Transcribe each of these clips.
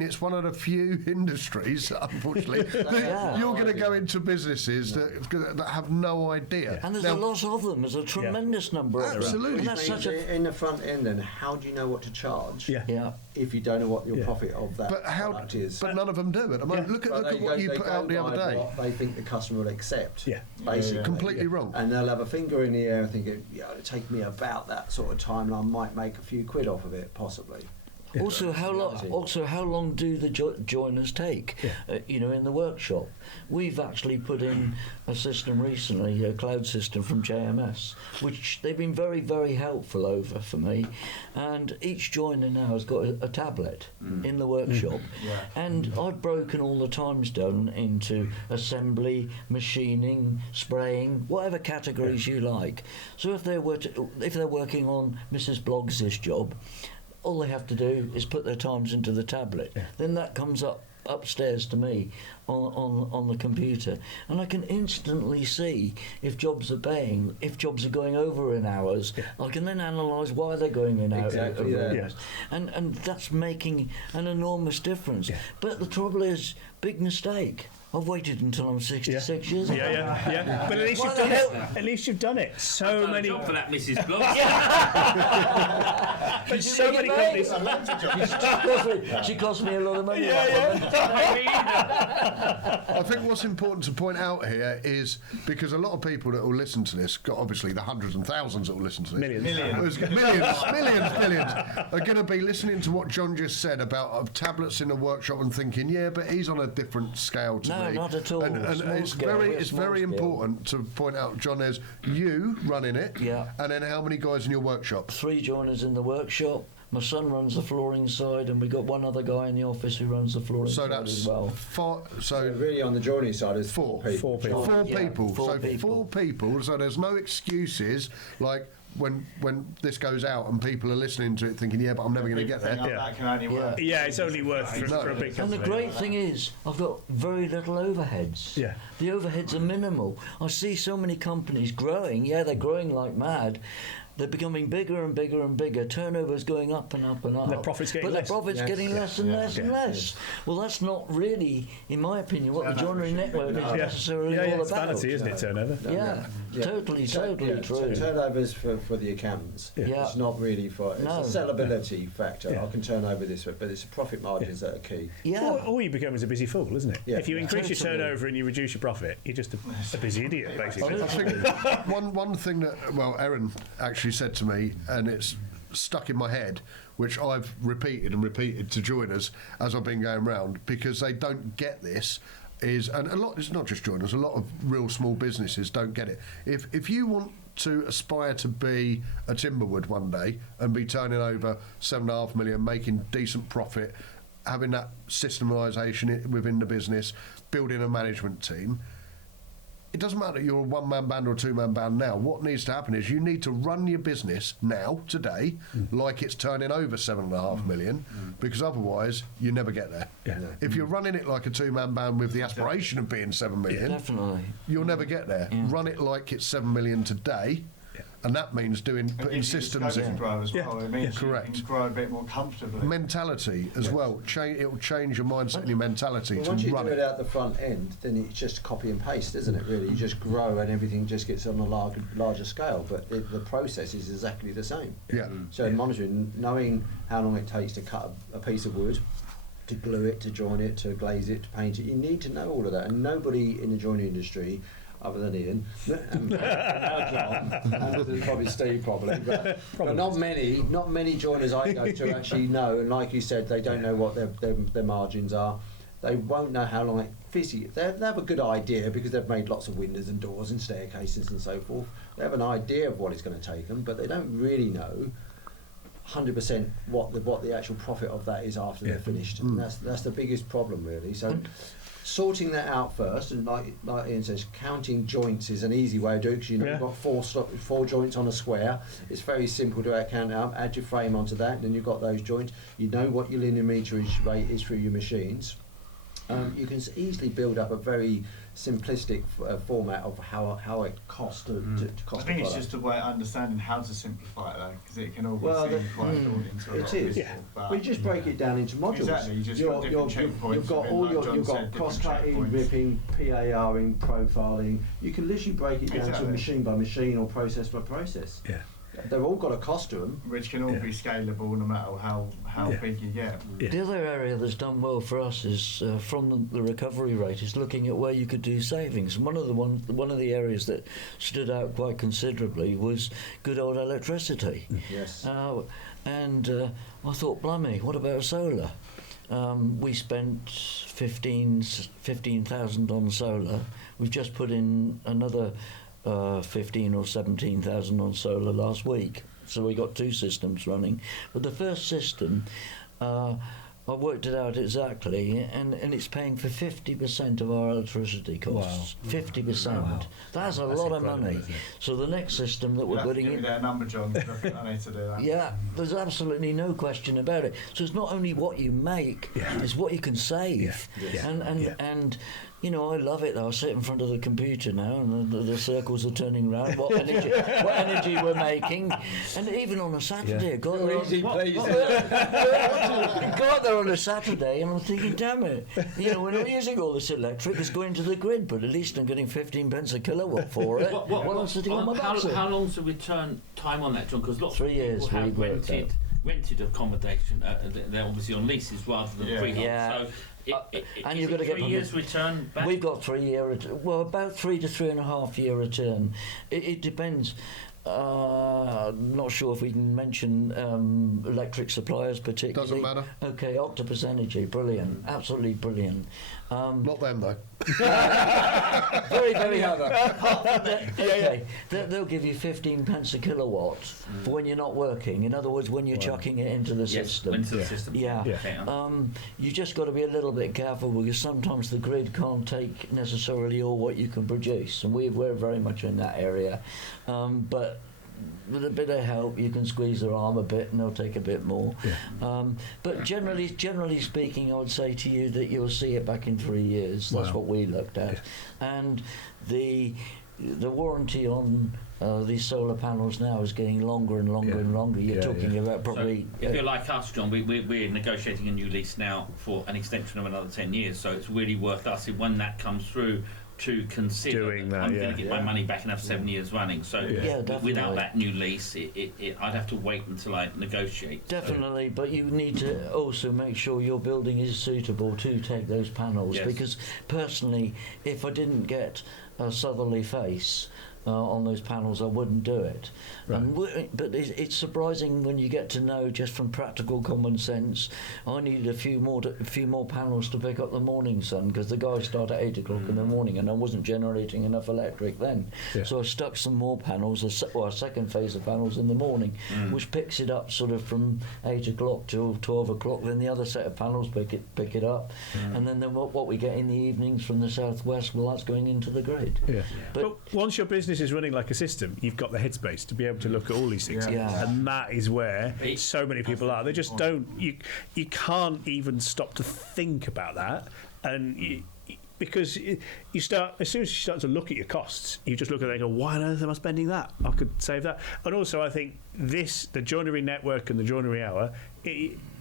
again, it's one of the few industries, unfortunately, that you're going to go into businesses that have no idea. And there's a lot of them. There's a tremendous number of them. Absolutely. And that's in the front end, then how do you know what to charge? Yeah. If you don't know what your profit of that product is. But none of them do at the moment. Look at what you put out the other day. What they think the customer will accept. Yeah. Basically. Completely wrong. And they'll have a finger in the air thinking, it'll take me about that sort of time and I might make a few quid off of it, possibly. Yeah. Also, how long do the joiners take? In the workshop, we've actually put in a system recently, a cloud system from JMS, which they've been very, very helpful over for me. And each joiner now has got a tablet in the workshop, and I've broken all the times down into assembly, machining, spraying, whatever categories you like. So if they're working on Mrs. Bloggs' job, all they have to do is put their times into the tablet. Then that comes upstairs to me on the computer, and I can instantly see if jobs are paying, if jobs are going over in hours. I can then analyse why they're going in over hours, and that's making an enormous difference. But the trouble is, big mistake. I've waited until I'm 66 years old. Yeah. But at least you've done it. At least you've done it. So many. Job for that, Mrs. Bloggs. But so many companies. She cost me a lot of money. I think what's important to point out here is, because a lot of people that will listen to this, obviously the hundreds and thousands that will listen to this, millions, are going to be listening to what John just said about tablets in a workshop and thinking, but he's on a different scale to me. No, not at all. And it's very important to point out, John, there's you running it, and then how many guys in your workshop? 3 joiners in the workshop. My son runs the flooring side, and we've got one other guy in the office who runs the flooring side as well. So really on the joinery side is 4 people. 4 people. 4 people. Four So people. 4 people. So there's no excuses like when this goes out and people are listening to it thinking, but I'm never going to get there. That can only work. Yeah, it's only worth for a big company. And the great thing is, I've got very little overheads. Yeah. The overheads are minimal. I see so many companies growing. They're growing like mad. They're becoming bigger and bigger and bigger. Turnover's going up and up and up. And the profit's getting less. But the profit's getting less and less and less. Well, that's not really, in my opinion, what the joinery network is necessarily all about. It's vanity, isn't it, turnover? Totally true. Turnover's for the accountants. It's not really for... It's a sellability factor. I can turn over this, but it's profit margins that are key. All you become is a busy fool, isn't it? If you increase your turnover and you reduce your profit, you're just a busy idiot, basically. I think one thing that, Erin actually said to me, and it's stuck in my head, which I've repeated to joiners as I've been going round, because they don't get this, and a lot, it's not just joiners, a lot of real small businesses don't get it. If you want to aspire to be a Timberwood one day and be turning over 7.5 million, making decent profit, having that systemization within the business, building a management team, it doesn't matter that you're a one-man band or a two-man band now. What needs to happen is you need to run your business now, today, like it's turning over 7.5 million, because otherwise you never get there. If you're running it like a two-man band with the aspiration of being 7 million, you'll never get there. Run it like it's 7 million today. And that means putting systems in. Grow as well. It means correct. You can grow a bit more comfortably. Mentality as well. It will change your mindset and your mentality to run it. Once you do it at the front end, then it's just copy and paste, isn't it? Really, you just grow and everything just gets on a larger scale. But the process is exactly the same. So monitoring, knowing how long it takes to cut a piece of wood, to glue it, to join it, to glaze it, to paint it, you need to know all of that. And nobody in the joinery industry, other than Ian, and John, and probably Steve, but not many joiners I go to actually know. And like you said, they don't know what their margins are. They won't know how long it physically. They have a good idea because they've made lots of windows and doors and staircases and so forth. They have an idea of what it's going to take them, but they don't really know 100% what the actual profit of that is after they're finished. And that's the biggest problem, really. So sorting that out first, and like Ian says, counting joints is an easy way to do it, because you've got four joints on a square. It's very simple to count out, add your frame onto that, and then you've got those joints. You know what your linear meterage rate is through your machines. you can easily build up a very simplistic format of how it costs to cost. I think a it's product. just a way of understanding how to simplify it, though, because it can always Well, seem quite daunting to a lot of it is. people. But you just break it down into modules. Exactly, you just got different checkpoints. You've got all like your John you've said, got different cross-cutting, checkpoints. ripping, PARing, profiling. You can literally break it down to Exactly. machine by machine or process by process. Yeah. They've all got a cost to them. Which can all be scalable no matter how big you get. Yeah. The other area that's done well for us is from the recovery rate is looking at where you could do savings. And one of the areas that stood out quite considerably was good old electricity. Yes. And I thought, blimey, what about solar? We spent 15,000 on solar. We've just put in another 15 or 17,000 on solar last week. So we got 2 systems running. But the first system, I worked it out exactly, and it's paying for 50% of our electricity costs. Wow. 50%. Wow. That's a That's lot of incredible, money. isn't it? So the next system that You'll we're have to putting give me in. that number, John, 'cause I need to do that. Yeah, there's absolutely no question about it. So it's not only what you make, it's what you can save. Yeah. And you know, I love it though. I sit in front of the computer now and the circles are turning round, what energy we're making. And even on a Saturday, I got there got there on a Saturday and I'm thinking, damn it, you know, when I'm using all this electric, it's going to the grid, but at least I'm getting 15 pence a kilowatt for it. While I'm sitting on my back. How long's the return time on that, John? Because lots 3 of people years have we worked out. rented accommodation. They're obviously on leases rather than freehold. Yeah. So And is you've got to get 3 years return back? We've got 3 year, well, about 3 to 3.5 year return. It depends. Not sure if we can mention electric suppliers particularly. Doesn't matter. Okay, Octopus Energy, brilliant, absolutely brilliant. Not them though. Very, very okay. They'll give you 15 pence a kilowatt for when you're not working. In other words, when you're chucking it into the system. Into the system. Yeah. Okay, You just got to be a little bit careful because sometimes the grid can't take necessarily all what you can produce, and we're very much in that area. But with a bit of help, you can squeeze their arm a bit, and they'll take a bit more. Yeah. But generally speaking, I would say to you that you'll see it back in 3 years. That's Wow. what we looked at, and the warranty on these solar panels now is getting longer and longer and longer. You're talking about probably. So if you're like us, John, we're negotiating a new lease now for an extension of another 10 years. So it's really worth us when that comes through to consider Doing that, I'm yeah. going to get my money back and have 7 years running. So definitely. without that new lease, I'd have to wait until I negotiate. Definitely, but you need to also make sure your building is suitable to take those panels. Yes. Because personally, if I didn't get a southerly face on those panels, I wouldn't do it. Right. But it's surprising when you get to know, just from practical common sense, I needed a few more panels to pick up the morning sun because the guys start at 8 o'clock in the morning and I wasn't generating enough electric then. Yeah. So I stuck some more panels, a second phase of panels in the morning, which picks it up sort of from 8 o'clock till 12 o'clock. Then the other set of panels pick it up, and then what we get in the evenings from the southwest, well, that's going into the grid. Yeah. But But once your business is running like a system, you've got the headspace to be able to look at all these things. Yeah. And that is where so many people are. They just don't, you can't even stop to think about that. And because you start, as soon as you start to look at your costs, you just look at it and go, why on earth am I spending that? I could save that. And also I think the Joinery Network and the Joinery Hour,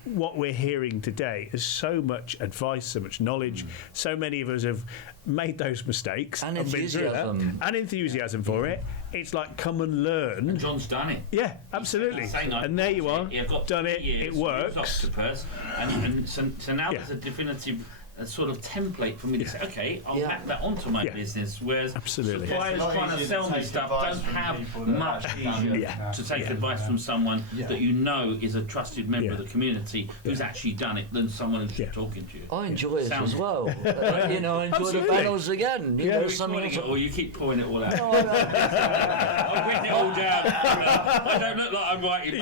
what we're hearing today is so much advice, so much knowledge. So many of us have made those mistakes And been through that, enthusiasm. and enthusiasm for it. It's like come and learn. And John's done it. Yeah, absolutely. Saying, And there you are, I've got done 3 it. years It to use works. Octopus, and so now Yeah. there's a definitive sort of template for me to say, okay, I'll Yeah. map that onto my Yeah. business. Whereas Absolutely. suppliers It's a lot trying to easier to sell me take stuff advice don't from have people that much have done easier it. Yeah. to take Yeah. advice from someone that you know is a trusted member Yeah. of the community who's actually done it than someone who's just talking to you. I enjoy it Sounds- as well. You know, I enjoy Absolutely. the panels again. You know, You're something recording else. it, or you keep pouring it all out. Oh, no. I've written it all down. I don't look like I'm writing.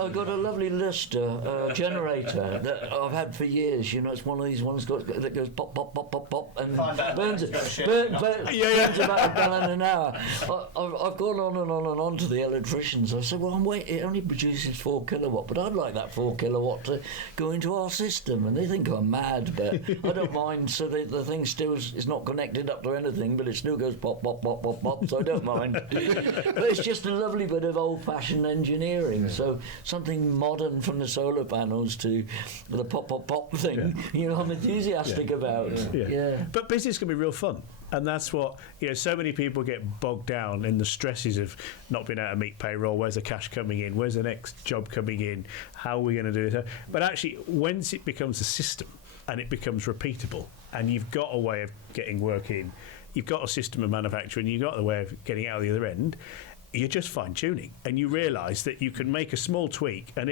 I've got a lovely Lister generator that I've had for years. You know, it's one of these ones that goes pop, pop, pop, pop, pop, and Find out burns it's got shit. burns about a gallon an hour. I've gone on and on and on to the electricians. I said, well, it only produces 4 kilowatt, but I'd like that 4 kilowatt to go into our system. And they think I'm mad, but I don't mind. So the thing still is not connected up to anything, but it still goes pop, pop, pop, pop, pop. So I don't mind. But it's just a lovely bit of old-fashioned engineering. So something modern from the solar panels to the pop, pop, pop thing. You know, I'm enthusiastic about. Yeah. But business can be real fun. And that's what, so many people get bogged down in the stresses of not being able to meet payroll. Where's the cash coming in? Where's the next job coming in? How are we going to do it? But actually, once it becomes a system and it becomes repeatable, and you've got a way of getting work in, you've got a system of manufacturing, you've got a way of getting out the other end, you're just fine-tuning, and you realise that you can make a small tweak, and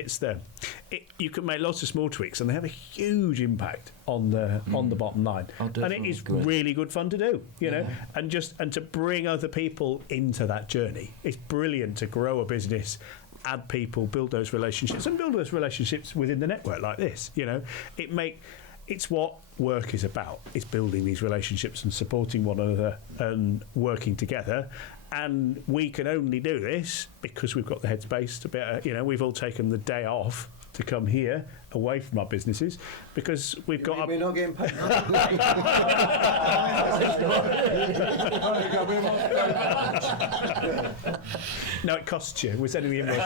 you can make lots of small tweaks, and they have a huge impact on the bottom line. And it is really good fun to do, you know, and to bring other people into that journey. It's brilliant to grow a business, add people, build those relationships, and build those relationships within the network like this. You know, it's what work is about. It's building these relationships and supporting one another and working together. And we can only do this because we've got the headspace to be, we've all taken the day off to come here away from our businesses because we've got... We're not getting paid. No, it costs you. We're sending the invoice.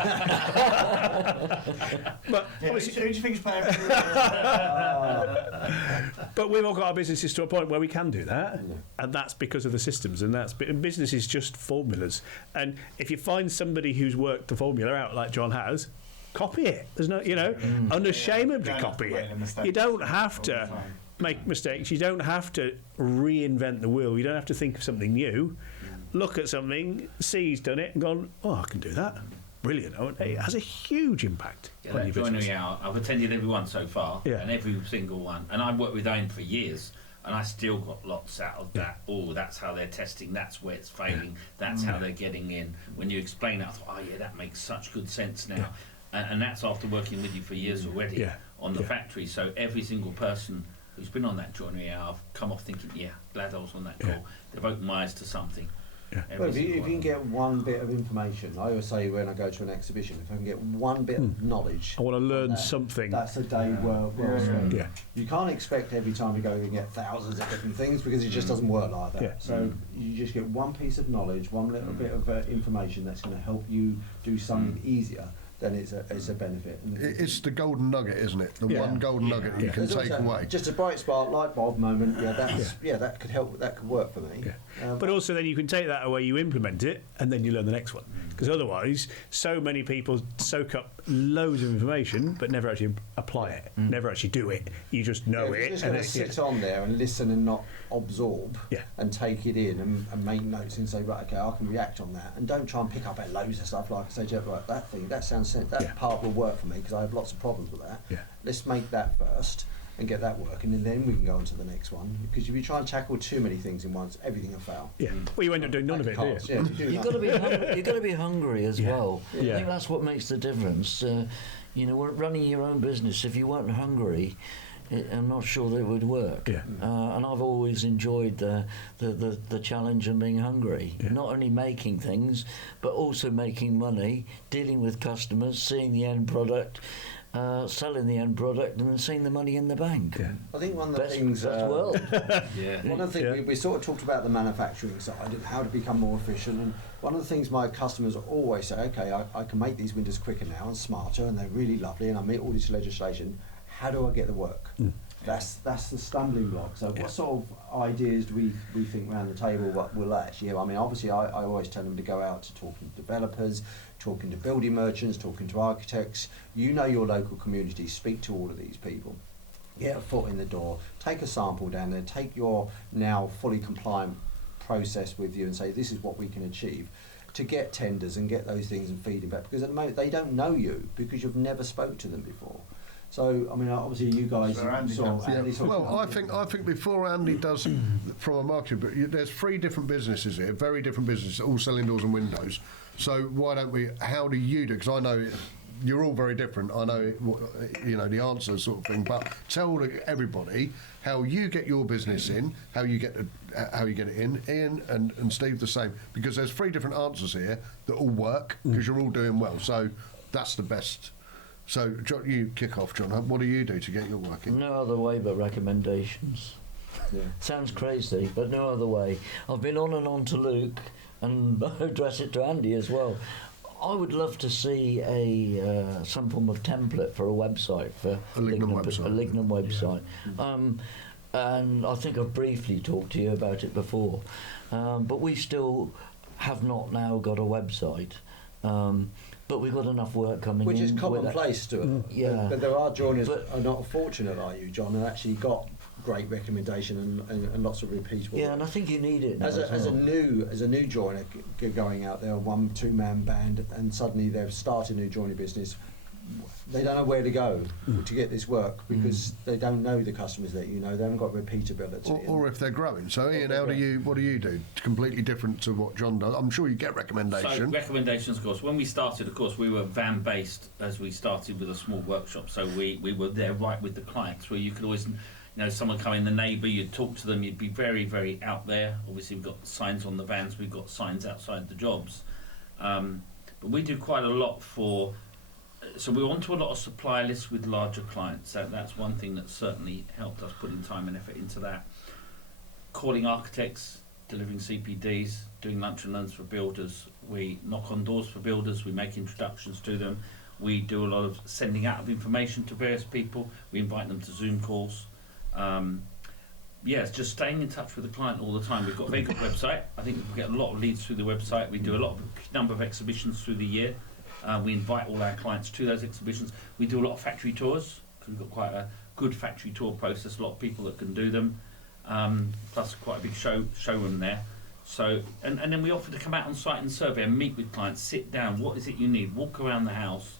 But Who do you think's paying for But we've all got our businesses to a point where we can do that, and that's because of the systems, and business is just formulas. And if you find somebody who's worked the formula out like John has, copy it. There's no, unashamedly copy it. You don't have to make mistakes. You don't have to reinvent the wheel. You don't have to think of something new. Look at something, see he's done it, and gone, oh, I can do that. Brilliant. It has a huge impact on that your business. joinery hour, I've attended every one so far, and every single one. And I've worked with Owen for years, and I still got lots out of that. Oh, that's how they're testing, that's where it's failing, that's how they're getting in. When you explain that, I thought, oh yeah, that makes such good sense now. And that's after working with you for years already on the factory. So every single person who's been on that joinery hour, I've come off thinking, glad I was on that call. They've opened my eyes to something. Well, if you can get one bit of information, I always say when I go to an exhibition, if I can get one bit of knowledge, I want to learn something. That's a day well spent. You can't expect every time you go and get thousands of different things because it just doesn't work like that. So you just get one piece of knowledge, one little bit of information that's going to help you do something easier. Then it's a benefit. It's the golden nugget, isn't it? The one golden nugget you can take away. Just a bright spark, light bulb moment. That could help. That could work for me. But also, then you can take that away, you implement it, and then you learn the next one. Because otherwise, so many people soak up loads of information, but never actually apply it, never actually do it. You just know it. You're just going to sit on there and listen and not absorb, and take it in and make notes and say, right, okay, I can react on that, and don't try and pick up loads of stuff. Like I say, right, that sounds that part will work for me because I have lots of problems with that. Let's make that first and get that working, and then we can go on to the next one. Because if you try and tackle too many things in once, everything will fail. Well, you end up doing none of it, do you? You've got to be hungry. You've got to be hungry as well. I think that's what makes the difference. Running your own business, if you weren't hungry, I'm not sure that it would work. And I've always enjoyed the challenge of being hungry. Not only making things, but also making money, dealing with customers, seeing the end product, selling the end product, and then seeing the money in the bank. I think one of the things... world. One of the things we sort of talked about the manufacturing side and how to become more efficient, and one of the things my customers always say, okay, I can make these windows quicker now and smarter, and they're really lovely, and I meet all this legislation. How do I get the work? That's the stumbling block. So what sort of ideas do we think around the table what will actually help? I mean, obviously I always tell them to go out to talking to developers, talking to building merchants, talking to architects. You know your local community, speak to all of these people. Get a foot in the door, take a sample down there, take your now fully compliant process with you and say this is what we can achieve to get tenders and get those things and feeding back, because at the moment they don't know you because you've never spoke to them before. So, I mean, obviously you guys I think before Andy does from a marketing, but there's 3 different businesses here, very different businesses, all selling doors and windows. So why don't we? How do you do? Because I know you're all very different. I know, you know, the answer sort of thing. But tell everybody how you get your business in, how you get it in. Ian and Steve the same, because there's 3 different answers here that all work because you're all doing well. So that's the best. So John, you kick off, John. What do you do to get your work in? No other way but recommendations. Yeah. Sounds crazy, but no other way. I've been on and on to Luke, and address it to Andy as well. I would love to see some form of template for a website for a Lignum website. And I think I've briefly talked to you about it before, but we still have not now got a website. But we've got enough work coming Which in. is commonplace to it. Yeah. But there are joiners that are not fortunate like you, John, and actually got great recommendation and lots of repeat work. Yeah, and I think you need it now as a new joiner going out there, 1-2 man band, and suddenly they've started a new joinery business. They don't know where to go to get this work because they don't know the customers that you know. They haven't got repeatability. Or if they're growing. So Ian, what do you do? Completely different to what John does. I'm sure you get recommendations. So recommendations, of course. When we started, of course, we were van based as we started with a small workshop. So we were there right with the clients, where you could always, you know, someone coming, the neighbour, you'd talk to them, you'd be very, very out there. Obviously, we've got signs on the vans, we've got signs outside the jobs. But we do quite a lot for. So we're onto a lot of supply lists with larger clients. That's one thing that certainly helped us putting time and effort into that. Calling architects, delivering CPDs, doing lunch and learns for builders. We knock on doors for builders. We make introductions to them. We do a lot of sending out of information to various people. We invite them to Zoom calls. It's just staying in touch with the client all the time. We've got a very good website. I think we get a lot of leads through the website. We do a lot of number of exhibitions through the year. We invite all our clients to those exhibitions. We do a lot of factory tours because we've got quite a good factory tour process. A lot of people that can do them, plus quite a big showroom there. So and then we offer to come out on site and survey and meet with clients, sit down. What is it you need? Walk around the house,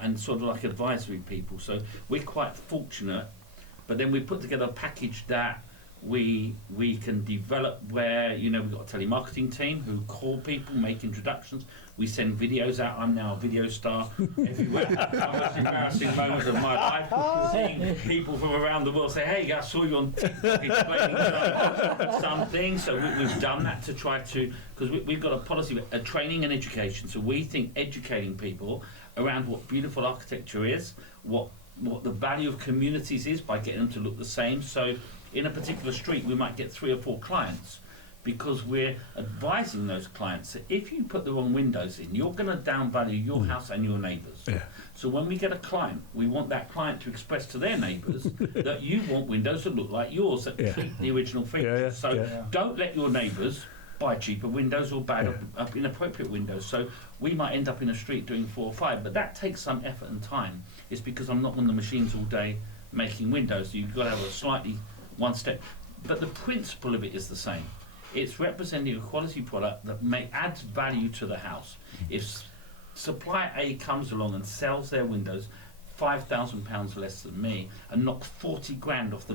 and sort of like advisory people. So we're quite fortunate. But then we put together a package that we can develop where, you know, we've got a telemarketing team who call people, make introductions. We send videos out. I'm now a video star everywhere. The most embarrassing moments of my life, seeing people from around the world say, hey, I saw you on TikTok explaining something. So we've done that to try to, because we've got a policy of training and education. So we think educating people around what beautiful architecture is, what the value of communities is by getting them to look the same. So in a particular street, we might get 3 or 4 clients because we're advising those clients that if you put the wrong windows in, you're going to downvalue your house and your neighbours. Yeah. So when we get a client, we want that client to express to their neighbours that you want windows that look like yours, that keep the original features. Don't let your neighbours buy cheaper windows or bad inappropriate windows. So we might end up in a street doing 4 or 5, but that takes some effort and time. It's because I'm not on the machines all day making windows. So you've got to have a slightly one step, but the principle of it is the same. It's representing a quality product that adds value to the house. If supplier A comes along and sells their windows £5,000 less than me and knocks 40 grand off the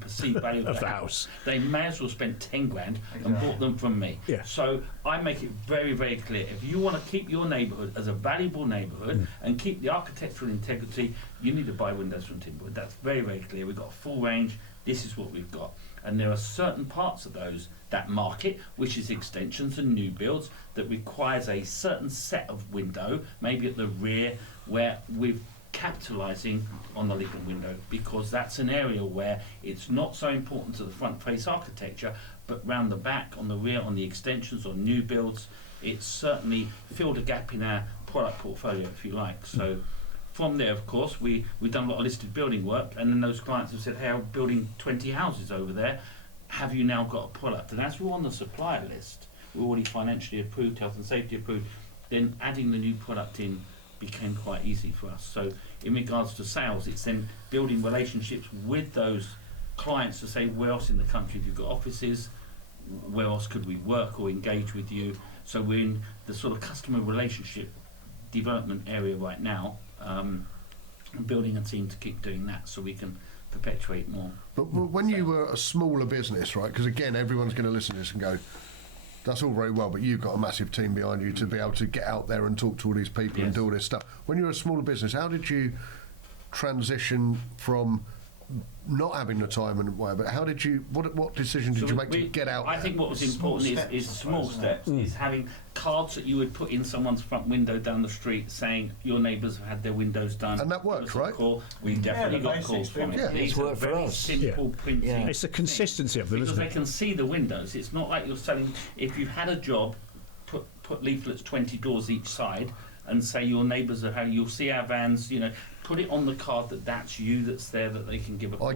perceived value of the house, they may as well spend 10 grand and bought them from me. Yeah. So I make it very, very clear. If you want to keep your neighbourhood as a valuable neighbourhood and keep the architectural integrity, you need to buy windows from Timberwood. That's very, very clear. We've got a full range. This is what we've got. And there are certain parts of that market, which is extensions and new builds, that requires a certain set of window, maybe at the rear, where we're capitalising on the Lignum window, because that's an area where it's not so important to the front face architecture, but round the back, on the rear, on the extensions, on new builds, it's certainly filled a gap in our product portfolio, if you like. So from there, of course, we've done a lot of listed building work, and then those clients have said, hey, I'm building 20 houses over there. Have you now got a product? And as we're on the supplier list, we're already financially approved, health and safety approved, then adding the new product in became quite easy for us. So in regards to sales, it's then building relationships with those clients to say, where else in the country have you got offices? Where else could we work or engage with you? So we're in the sort of customer relationship development area right now, building a team to keep doing that so we can perpetuate more. But when you were a smaller business, right, because again everyone's going to listen to this and go, That's all very well, but you've got a massive team behind you to be able to get out there and talk to all these people and do all this stuff. When you're a smaller business, how did you transition from not having the time and whatever? How did you? What decision did you make to get out? I think what was important is small steps. Is having cards that you would put in someone's front window down the street saying your neighbours have had their windows done. And that worked, right? We definitely got calls from it. It's worked for us. Simple printing. It's the consistency of them, because isn't they it? can see the windows. It's not like you're selling. If you've had a job, put leaflets 20 doors each side and say your neighbours are having. You'll see our vans. Put it on the card that's you that's there that they can give a. I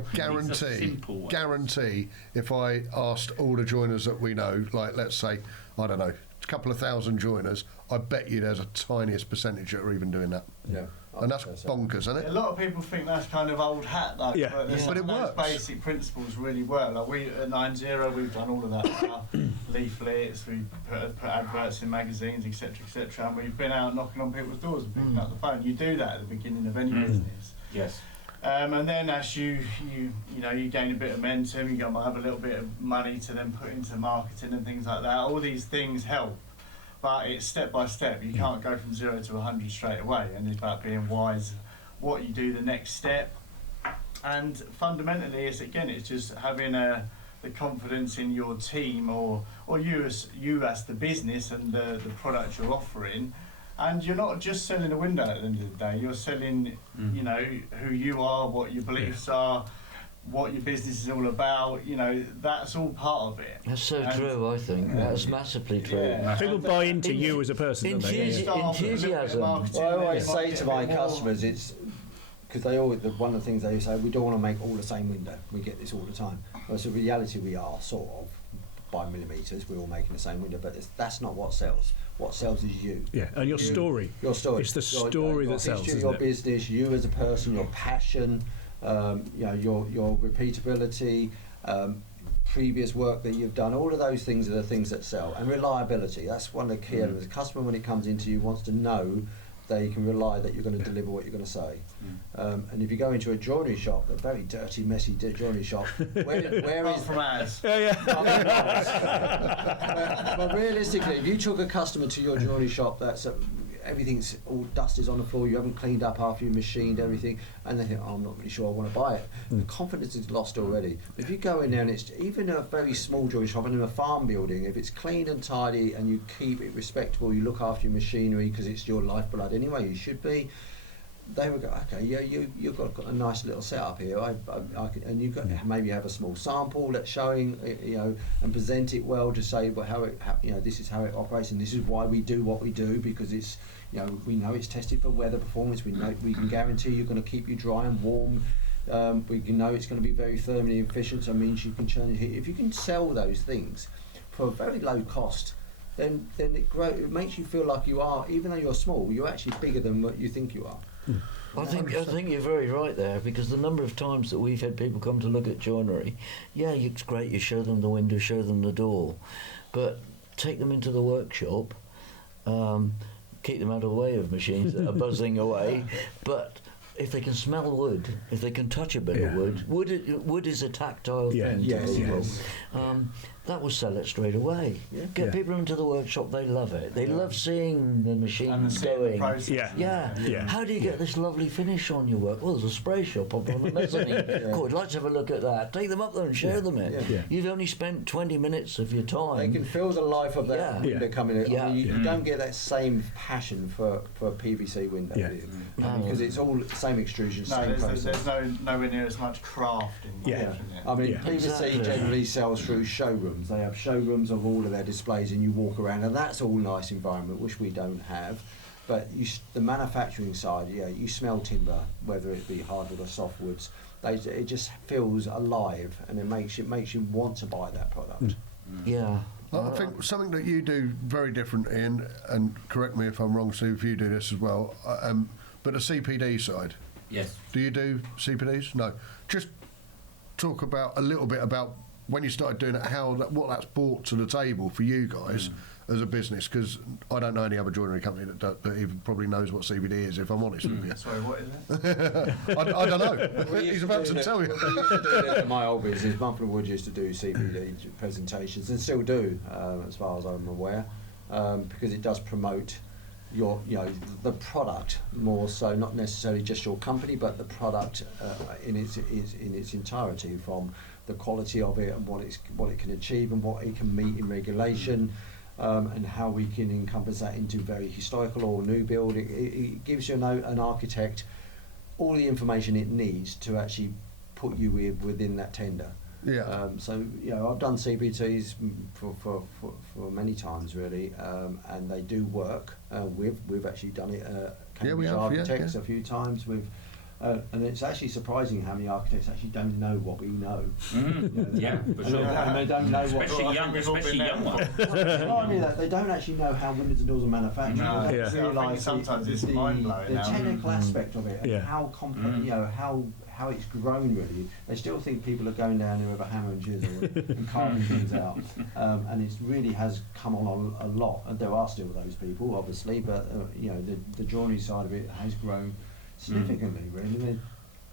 guarantee if I asked all the joiners that we know, like let's say, I don't know, a couple of thousand joiners, I bet you there's a tiniest percentage that are even doing that. Yeah. And that's bonkers, isn't it? A lot of people think that's kind of old hat, though. Yeah. But it works. Basic principles really work. Like we at 9-0, we've done all of that stuff. Leaflets, we put adverts in magazines, etc., and we've been out knocking on people's doors and picking up the phone. You do that at the beginning of any business. Yes. And then as you gain a bit of momentum, you might have a little bit of money to then put into marketing and things like that. All these things help. But it's step by step. You can't go from 0 to 100 straight away, and it's about being wise what you do the next step. And fundamentally, it's just having the confidence in your team or you as the business and the product you're offering. And you're not just selling a window at the end of the day. You're selling, who you are, what your beliefs are, what your business is all about. That's all part of it. That's so true, I think. That's massively true. Yeah. People buy into you as a person, don't they? Enthusiasm. Well, I always say to my customers, it's because one of the things they say, we don't want to make all the same window. We get this all the time. Well, so in reality, we are sort of by millimetres. We're all making the same window, but that's not what sells. What sells is you. Yeah, and your story. Your story. It's the story that sells, isn't your it? business, you as a person, your passion, your repeatability, previous work that you've done. All of those things are the things that sell. And reliability. That's one of the key elements. The customer, when it comes into you, wants to know they can rely that you're going to deliver what you're going to say. And if you go into a joinery shop, a very dirty, messy joinery shop, where is from ours? but realistically, if you took a customer to your joinery shop, that's everything's all dust is on the floor, you haven't cleaned up after you machined everything, and they think, I'm not really sure I want to buy it. The confidence is lost already. If you go in there and it's even a very small joinery shop and in a farm building, if it's clean and tidy and you keep it respectable, you look after your machinery because it's your lifeblood anyway, you should be, they would go, okay, yeah, you've got a nice little setup here. I can, and you've got maybe have a small sample that's showing, and present it well to say, well, how this is how it operates, and this is why we do what we do, because it's, we know it's tested for weather performance. We know we can guarantee you're going to keep you dry and warm. We can know it's going to be very thermally efficient. So it means you can change heat. If you can sell those things for a very low cost, then it makes you feel like you are, even though you're small, you're actually bigger than what you think you are. I think you're very right there, because the number of times that we've had people come to look at joinery, it's great, you show them the window, show them the door, but take them into the workshop, keep them out of the way of machines that are buzzing away, but if they can smell wood, if they can touch a bit of wood is a tactile thing to people. That will sell it straight away. Get people into the workshop, they love it. They love seeing the machines going. How do you get this lovely finish on your work? Well, there's a spray shop up on the mezzanine. Cool, I'd like to have a look at that. Take them up there and show them it. You've only spent 20 minutes of your time. They can feel the life of that window coming in. I mean, you don't get that same passion for a PVC window, because it's all the same extrusion, same process. There's nowhere near as much craft in there. I mean, PVC generally sells through showrooms. They have showrooms of all of their displays, and you walk around, and that's all nice environment, which we don't have. But the manufacturing side, you smell timber, whether it be hardwood or softwoods. It just feels alive, and it makes you want to buy that product. I think something that you do very different, Ian, and correct me if I'm wrong, Sue, if you do this as well, but the CPD side. Yes. Do you do CPDs? No. Just talk a little bit about when you started doing it, what that's brought to the table for you guys as a business? Because I don't know any other joinery company that even probably knows what CBD is, if I'm honest with you. Sorry, what is it? I don't know. He's about to tell you. We used to do it in my old business. Mumford Wood used to do CBD presentations, and still do, as far as I'm aware, because it does promote the product more so, not necessarily just your company, but the product in its entirety, from the quality of it and what it can achieve and what it can meet in regulation, and how we can encompass that into very historical or new build. It gives you an architect all the information it needs to actually put you within that tender. Yeah. So I've done CBTs for many times really, and they do work. We've actually done it. Cambridge Architects a few times with. And it's actually surprising how many architects actually don't know what we know. Yeah, for sure. And they don't know especially young ones. Not only that, they don't actually know how windows and doors are manufactured. No. They don't realise sometimes it's mind-blowing the technical aspect of it, and Yeah. how complex, how it's grown really. They still think people are going down there with a hammer and chisel and carving things out, and it really has come on a lot. And there are still those people, obviously, but the joinery side of it has grown significantly, really.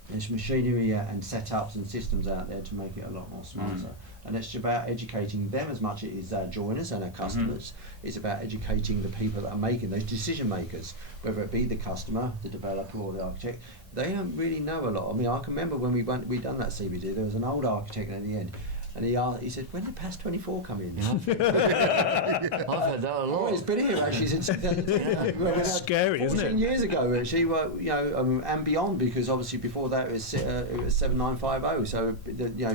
There's machinery and setups and systems out there to make it a lot more smarter. And it's about educating them as much as it is our joiners and our customers. It's about educating the people that are making those decision makers, whether it be the customer, the developer, or the architect. They don't really know a lot. I mean, I can remember when we done that CBD, there was an old architect at the end, and he said, "When did PAS 24 come in?" I've had that a Oh, lot. it's been here actually since 2010. It's scary, isn't 14 it? years ago, actually, and beyond, because obviously before that it was 7950. So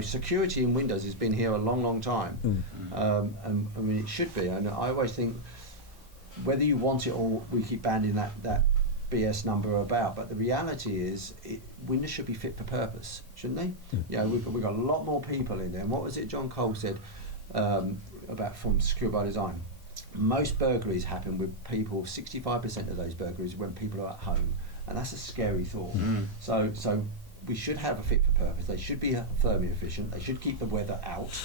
security in Windows has been here a long, long time, and I mean it should be. And I always think, whether you want it or we keep banding that BS number about, but the reality is Windows should be fit for purpose, shouldn't they? We've got a lot more people in there. And what was it John Cole said about from Secure by Design? Most burglaries happen with people, 65% of those burglaries when people are at home, and that's a scary thought. So we should have a fit for purpose. They should be thermally efficient. They should keep the weather out,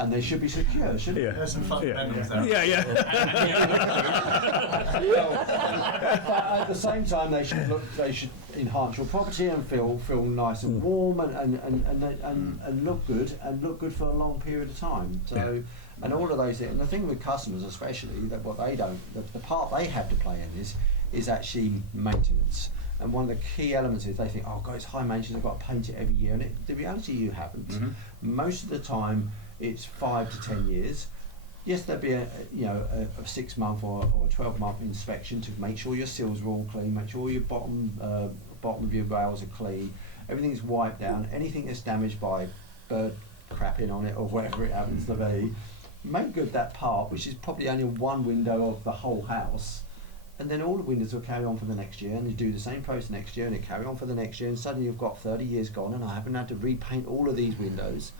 and they should be secure. Shouldn't they? There's some fundamentals there. But at the same time, they should enhance your property and feel nice and warm and look good for a long period of time. So, and all of those things. And the thing with customers, especially, that what they don't, the part they have to play in is actually maintenance. And one of the key elements is they think, oh God, it's high maintenance, I've got to paint it every year. And the reality, you haven't. Most of the time, it's 5 to 10 years. Yes, there'd be a 6-month or a 12-month inspection to make sure your seals are all clean, make sure your bottom of your rails are clean, everything's wiped down. Anything that's damaged by bird crapping on it or whatever it happens to be, make good that part, which is probably only one window of the whole house. And then all the windows will carry on for the next year, and you do the same process next year, and it carry on for the next year, and suddenly you've got 30 years gone, and I haven't had to repaint all of these windows.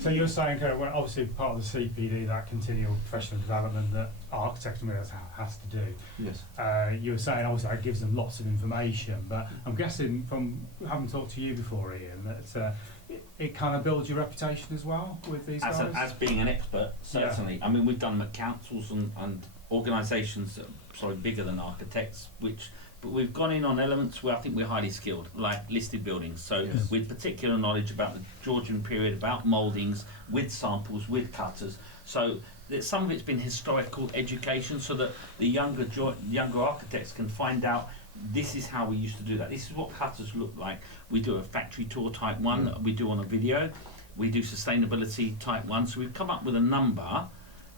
So you're saying, well, obviously part of the CPD, that continual professional development that architects and windows has to do. Yes. You were saying obviously that gives them lots of information, but I'm guessing from having talked to you before, Ian, that it kind of builds your reputation as well with these guys? As being an expert, certainly. Yeah. I mean, we've done them at councils and organisations that bigger than architects, but we've gone in on elements where I think we're highly skilled, like listed buildings. So with particular knowledge about the Georgian period, about mouldings, with samples, with cutters. So some of it's been historical education, so that the younger architects can find out this is how we used to do that. This is what cutters look like. We do a factory tour type one that we do on a video. We do sustainability type one. So we've come up with a number,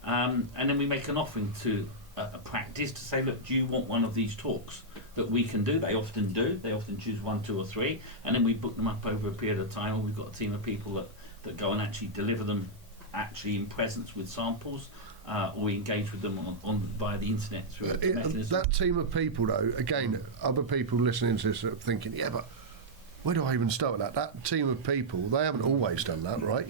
and then we make an offering to a practice to say, look, do you want one of these talks that we can do? They often do. They often choose 1, 2 or 3, and then we book them up over a period of time, or we've got a team of people that go and actually deliver them actually in presence with samples, or we engage with them on via the internet through a mechanism. That team of people, though, again, other people listening to this are thinking, yeah, but where do I even start with that? That team of people, they haven't always done that, right?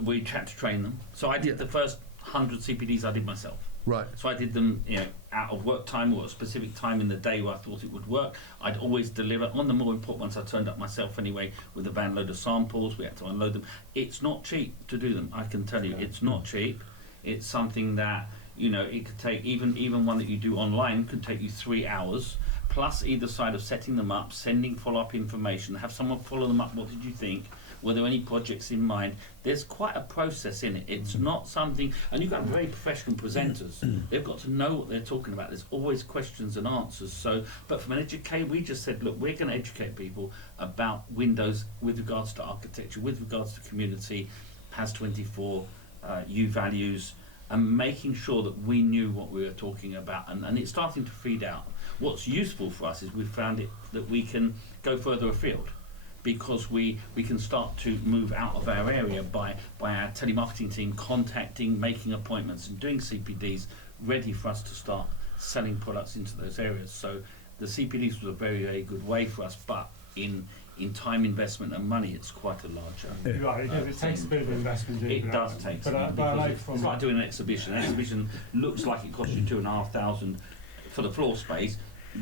We had to train them. So I did the first 100 CPDs I did myself. Right. So I did them, out of work time or a specific time in the day where I thought it would work. I'd always deliver. On the more important ones, I turned up myself anyway with a van load of samples. We had to unload them. It's not cheap to do them, I can tell you. It's not cheap. It's something that You know, it could take even one that you do online could take you 3 hours, plus either side of setting them up, sending follow-up information, have someone follow them up. What did you think? Were there any projects in mind? There's quite a process in it. It's not something, and you've got very professional presenters. They've got to know what they're talking about. There's always questions and answers. So, but from an educator, we just said, look, we're going to educate people about windows with regards to architecture, with regards to community, PAS 24, U values, and making sure that we knew what we were talking about, and it's starting to feed out. What's useful for us is we've found it that we can go further afield, because we can start to move out of our area by our telemarketing team contacting, making appointments and doing CPDs ready for us to start selling products into those areas. So the CPDs was a very, very good way for us, but in time investment and money, it's quite a larger. Right, it takes a bit of investment. It does take some, because it's like doing an exhibition. An exhibition looks like it cost you $2,500 for the floor space.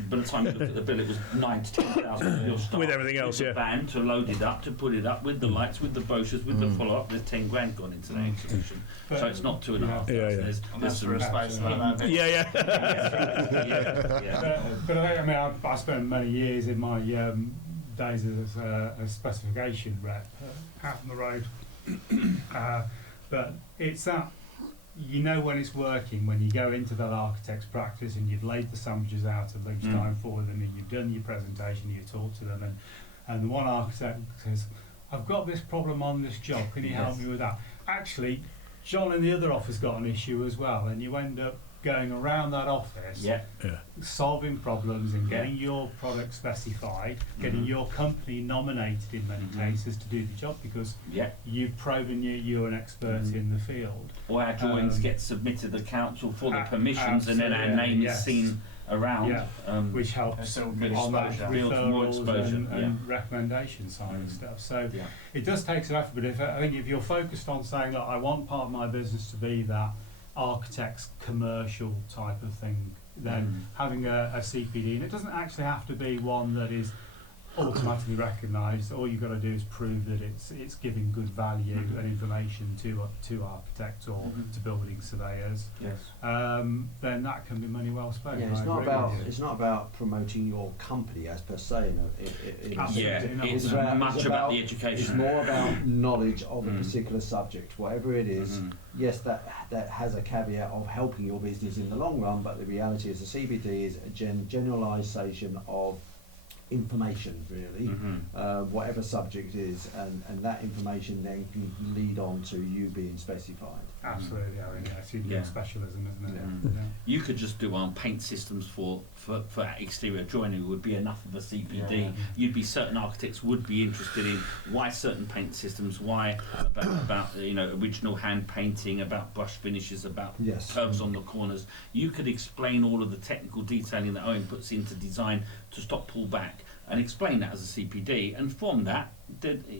By the time you look at the bill, it was 9,000 to 10,000 with everything else, with the van to load it up, to put it up, with the lights, with the brochures, with the follow-up. There's 10 grand gone into the exhibition, so it's not 2,500. There's some space. But I mean, I spent many years in my days as a specification rep out on the road. But it's that, you know, when it's working, when you go into that architect's practice and you've laid the sandwiches out at lunchtime for them, and you've done your presentation, you talk to them, and the one architect says, I've got this problem on this job, can you help me with that? Actually, John in the other office got an issue as well, and you end up going around that office, solving problems and getting your product specified, getting your company nominated in many cases to do the job, because you've proven you're an expert in the field. Or our drawings get submitted to the council for the permissions, and then our name is seen around, which helps on that referrals and recommendation side of stuff. So it does take some effort, but I think if you're focused on saying, look, I want part of my business to be that architect's commercial type of thing, then having a CPD, and it doesn't actually have to be one that is automatically recognised. All you've got to do is prove that it's giving good value and information to architects or to building surveyors. Then that can be money well spent. It's not about promoting your company as per se. It's much about the education. It's more about knowledge of a particular subject, whatever it is. Yes, that has a caveat of helping your business in the long run, but the reality is the CPD is a generalisation of information, really, whatever subject is, and that information then can lead on to you being specified. Absolutely, it's your specialism, isn't it? You could just do paint systems for exterior joinery would be enough of a CPD. You'd be, certain architects would be interested in why certain paint systems, why about original hand painting, about brush finishes, about curves on the corners. You could explain all of the technical detailing that Owen puts into design to stop, pull back, and explain that as a CPD, and from that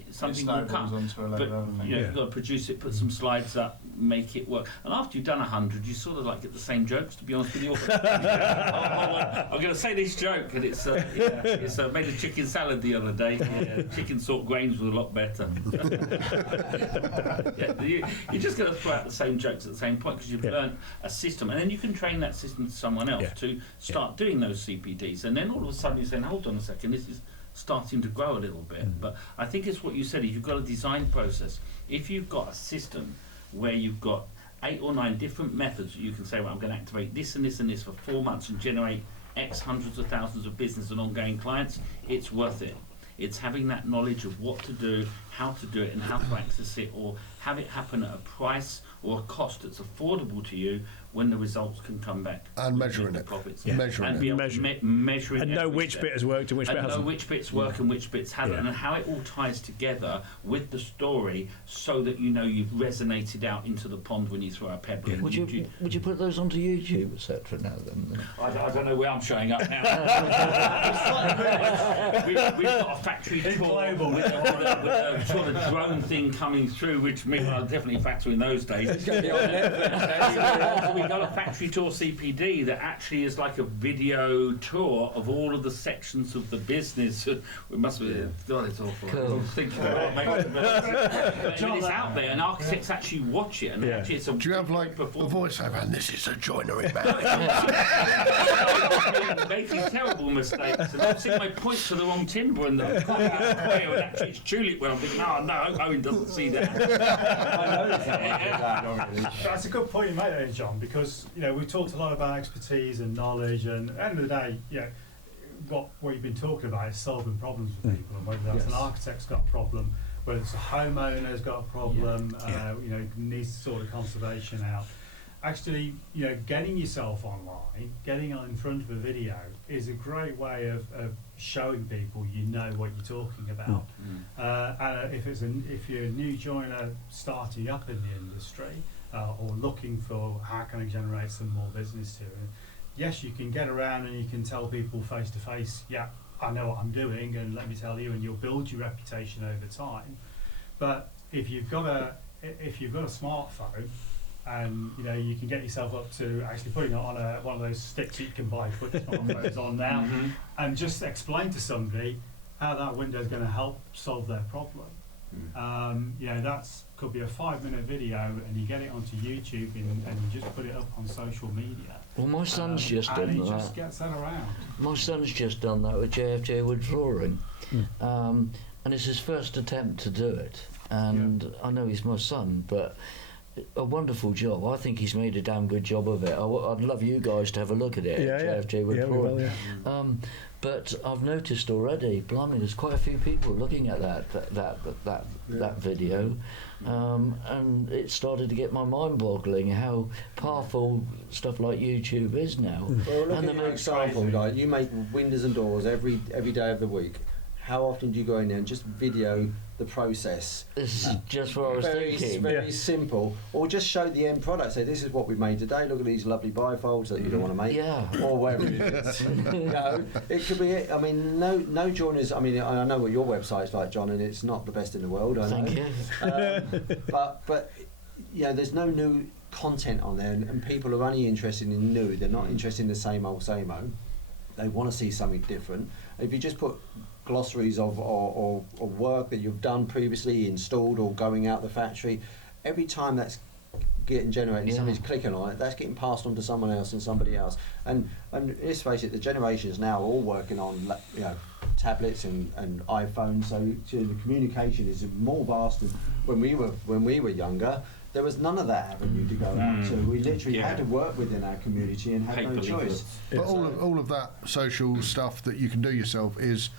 something will come. But you've got to produce it, put some slides up, make it work. And after you've done 100, you sort of like get the same jokes, to be honest with you. I'm going to say this joke, and it's made a chicken salad the other day. Chicken salt grains was a lot better. You're just going to throw out the same jokes at the same point, because you've learned a system, and then you can train that system to someone else to start doing those CPDs, and then all of a sudden you're saying, hold on a second, this is starting to grow a little bit. But I think it's what you said, is you've got a design process. If you've got a system where you've got 8 or 9 different methods, you can say, well, I'm going to activate this and this and this for 4 months and generate X hundreds of thousands of business and ongoing clients, it's worth it. It's having that knowledge of what to do, how to do it, and how to access it, or have it happen at a price or a cost that's affordable to you, when the results can come back. And measuring it. Profits. Measuring and it. Be able to measure it. And know which bit has worked and which bit hasn't. And know which bits work and which bits haven't, and how it all ties together with the story, so that you've resonated out into the pond when you throw a pebble in. Would you put those onto YouTube, etc. now then? I don't know where I'm showing up now. we've got a factory tour with a sort of drone thing coming through, which I definitely factor in those days. It's going to be on Netflix. we got a factory tour CPD that actually is like a video tour of all of the sections of the business. It must be, God, it's awful. Cool. Thinking about it, but it's out there, and architects actually watch it, and actually it's a. Do you have like a voiceover? And this is a joinery man. Making terrible mistakes, and I've seen my point to the wrong timber, and I'm calling it square, and actually it's tulip. When I'm thinking, oh no, Owen doesn't see that. That's a good point you made there, John, because we've talked a lot about expertise and knowledge, and at the end of the day, what you've been talking about is solving problems for people, and whether that's an architect's got a problem, whether it's a homeowner's got a problem, needs to sort of conservation out. Actually, getting yourself online, getting on in front of a video is a great way of showing people what you're talking about. And if you're a new joiner starting up in the industry or looking for how can I generate some more business to it, yes, you can get around and you can tell people face to face, I know what I'm doing, and let me tell you, and you'll build your reputation over time. But if you've got a smartphone, and you can get yourself up to actually putting it on one of those sticks you can buy, put smartphones on now, and just explain to somebody how that window is going to help solve their problem. That could be a 5-minute video, and you get it onto YouTube, and you just put it up on social media. Well, my son's just done and that. he just gets that around. My son's just done that with JFJ wood flooring, and it's his first attempt to do it. And I know he's my son, but a wonderful job. I think he's made a damn good job of it. I'd love you guys to have a look at it. JFJ wood flooring. But I've noticed already, blimey, there's quite a few people looking at that video, and it started to get my mind boggling how powerful stuff like YouTube is now. Well, look at your example, like you make windows and doors every day of the week. How often do you go in there and just video the process? This is just what I was thinking. Very simple. Or just show the end product. Say, this is what we made today. Look at these lovely bifolds that you don't want to make. Yeah. Or whatever it is. It could be it. I mean, no joiners. I mean, I know what your website's like, John, and it's not the best in the world. I know. Thank you. But there's no new content on there, and people are only interested in new. They're not interested in the same old, same old. They want to see something different. If you just put glossaries of work that you've done previously, installed or going out the factory, every time that's getting generated, somebody's clicking on it, that's getting passed on to someone else and somebody else. And let's face it, the generations now are all working on tablets and iPhones, so the communication is more vast than when we were younger. There was none of that avenue to go out to. We literally had to work within our community and had no choice. But all of that social stuff that you can do yourself is,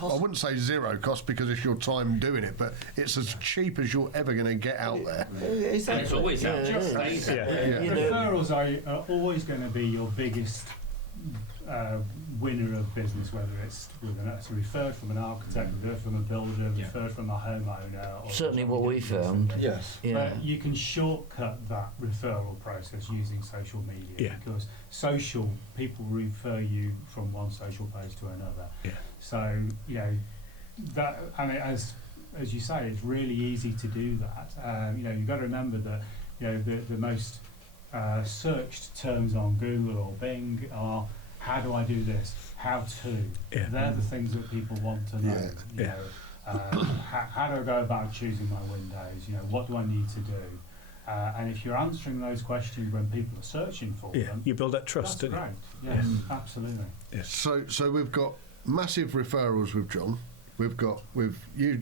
I wouldn't say zero cost because it's your time doing it, but it's as cheap as you're ever going to get out there. And it's always out there. Referrals are always going to be your biggest winner of business, whether it's referred from an architect, referred from a builder, referred from a homeowner. Or certainly what we found. Yes. But you can shortcut that referral process using social media because people refer you from one social page to another. So that, I mean, as you say, it's really easy to do that. You've got to remember that the most searched terms on Google or Bing are how do I do this? How to? They're the things that people want to know. How do I go about choosing my windows? What do I need to do? And if you're answering those questions when people are searching for them, you build that trust. That's great. Yes, absolutely. Yes. So we've got massive referrals with John. We've got with you,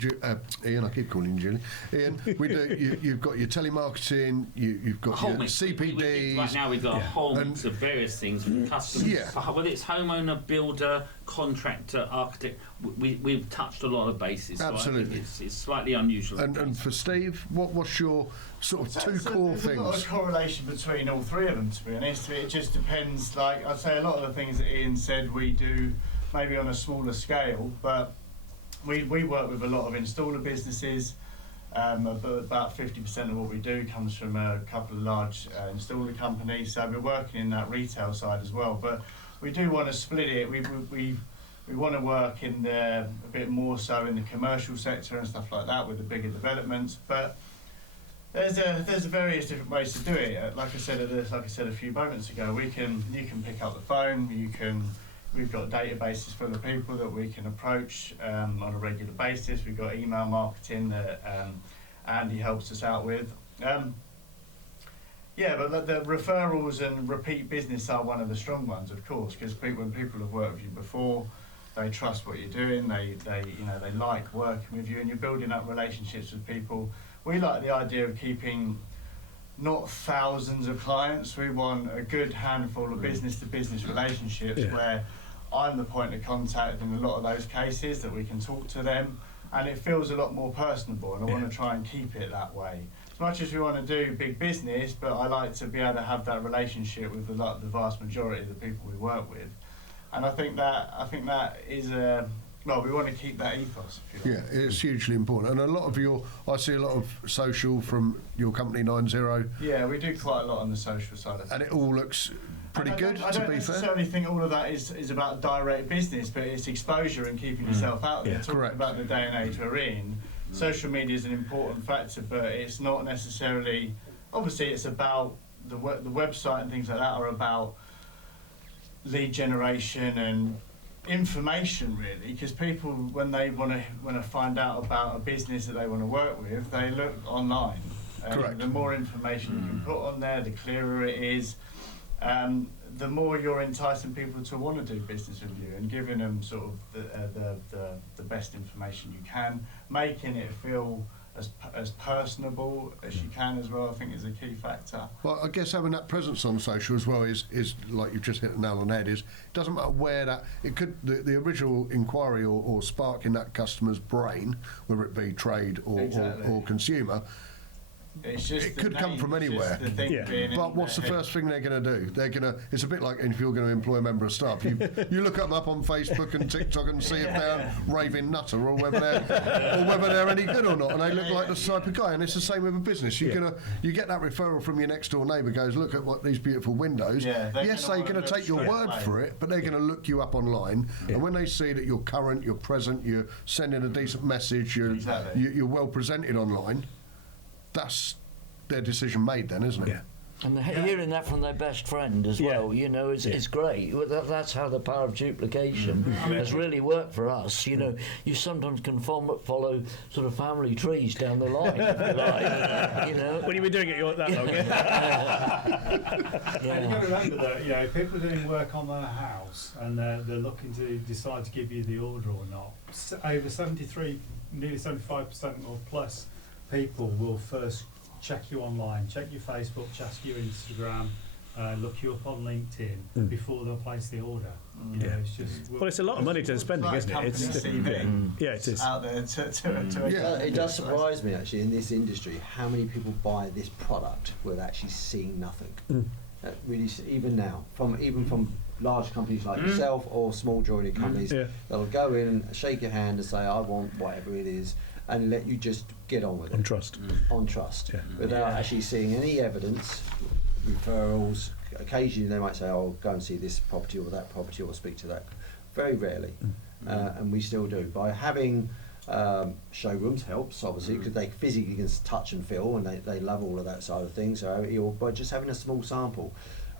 Ian. I keep calling you Julie. Ian, we do. You've got your telemarketing. You've got your CPDs. Right now we've got a whole mix of various things from customers. Whether it's homeowner, builder, contractor, architect, we've touched a lot of bases. Absolutely, so it's slightly unusual. And for Steve, what's your sort of two core things? There's a lot of correlation between all three of them. To be honest, it just depends. Like I'd say, a lot of the things that Ian said we do maybe on a smaller scale, but we work with a lot of installer businesses. About 50% of what we do comes from a couple of large installer companies. So we're working in that retail side as well. But we do want to split it. We want to work in a bit more so in the commercial sector and stuff like that with the bigger developments. But There's various different ways to do it. Like I said a few moments ago, you can pick up the phone. We've got databases full of people that we can approach on a regular basis. We've got email marketing that Andy helps us out with. But the referrals and repeat business are one of the strong ones, of course, because when people have worked with you before, they trust what you're doing. They like working with you, and you're building up relationships with people. We like the idea of keeping not thousands of clients. We want a good handful of business-to-business relationships where I'm the point of contact in a lot of those cases, that we can talk to them, and it feels a lot more personable, and I want to try and keep it that way. As much as we want to do big business, but I like to be able to have that relationship with the vast majority of the people we work with, and I think that is we want to keep that ethos. If you like. Yeah, it's hugely important, and I see a lot of social from your company 90. Yeah, we do quite a lot on the social side of things, and it all looks pretty good. I don't necessarily think all of that is about direct business, but it's exposure and keeping yourself out there. Talking about the day and age we're in, social media is an important factor, but it's not necessarily. Obviously, it's about the website and things like that are about lead generation and information, really, because people, when they want to find out about a business that they want to work with, they look online. Correct. The more information you can put on there, the clearer it is. The more you're enticing people to want to do business with you and giving them sort of the best information you can, making it feel as personable as you can as well, I think is a key factor. Well, I guess having that presence on social as well is like you've just hit the nail on the head. It doesn't matter where it could the original inquiry or spark in that customer's brain, whether it be trade or consumer. It could come from anywhere. But what's the first thing they're going to do? It's a bit like if you're going to employ a member of staff. You look them up on Facebook and TikTok and see if they're a raving nutter or whether they're any good or not, and they look like the type of guy. And it's the same with a business. You get that referral from your next door neighbour, goes, look at what these beautiful windows. Yes, they're going to take your word for it, but they're going to look you up online. And when they see that you're current, you're present, you're sending a decent message, you're well presented online, that's their decision made then, isn't it? Yeah. And hearing that from their best friend as well, is great. That's how the power of duplication has really worked for us. You sometimes can follow sort of family trees down the line, if you like. When you've been doing it that long, And you've got to remember that, if people are doing work on their house and they're looking to decide to give you the order or not, over 73, nearly 75% or plus people will first check you online, check your Facebook, check your Instagram, look you up on LinkedIn before they'll place the order. It's just it's a lot of money to spending, isn't it? It's it is out there to it does surprise me actually in this industry how many people buy this product without actually seeing nothing. Really, even now, from large companies like yourself or small joinery companies, they'll go in, shake your hand, and say, "I want whatever it is," and let you just get on with it. On trust. Without actually seeing any evidence, referrals. Occasionally they might say, "Oh, go and see this property or that property or speak to that." Very rarely, and we still do. By having showrooms helps, obviously, because they physically can touch and feel, and they love all of that side of things. So, by just having a small sample.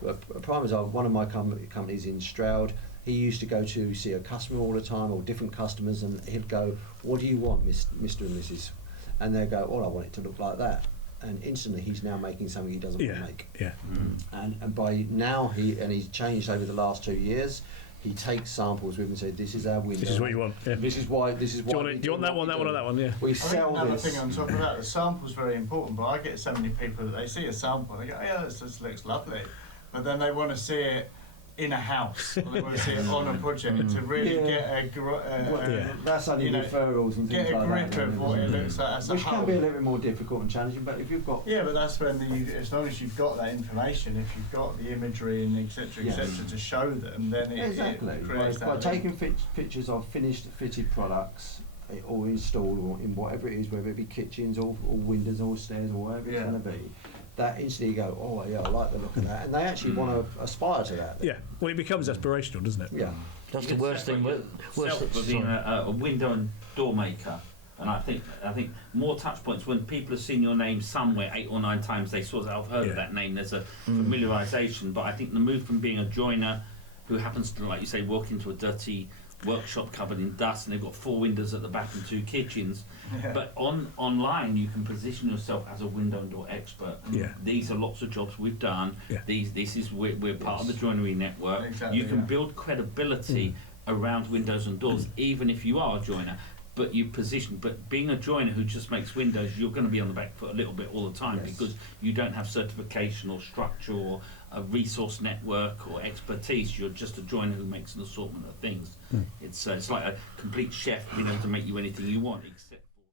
A prime example, one of my companies in Stroud, he used to go to see a customer all the time, or different customers, and he'd go, "What do you want, Mr. and Mrs.?" And they'd go, "Oh, I want it to look like that." And instantly he's now making something he doesn't want to make. And by now he's changed over the last 2 years. He takes samples with him and says, "This is our window. This is what you want. Yeah. This is why. Do you want that one, that one, or that one?" Yeah. We I think sell another this. thing on top of that, the sample's very important. But I get so many people that they see a sample and they go, "Yeah, this looks lovely," but then they want to see it in a house, or they want to see it on a project to really get that's only referrals and things get a like grip that. of what it looks like as a Which whole. can be a little bit more difficult and challenging, but if you've got but that's when as long as you've got that information, if you've got the imagery and etc. to show them, then it creates by that. taking pictures of finished fitted products or installed or in whatever it is, whether it be kitchens or windows or stairs or whatever it's going to be, that instantly you go, "Oh yeah, I like the look of that," and they actually want to aspire to that. Yeah, well, it becomes aspirational, doesn't it? Yeah. That's the worst thing. Being a window and door maker And I think more touch points, when people have seen your name somewhere 8 or 9 times, they sort of, I've heard of that name, there's a familiarisation. But I think the move from being a joiner who happens to, like you say, walk into a dirty workshop covered in dust and they've got 4 windows at the back and 2 kitchens, but online you can position yourself as a window and door expert. These are lots of jobs we've done. This is we're part of the joinery network. You can build credibility around windows and doors, even if you are a joiner. But being a joiner who just makes windows, you're going to be on the back foot a little bit all the time because you don't have certification or structure or a resource network or expertise. You're just a joiner who makes an assortment of things. It's like a complete chef being able to make you anything you want.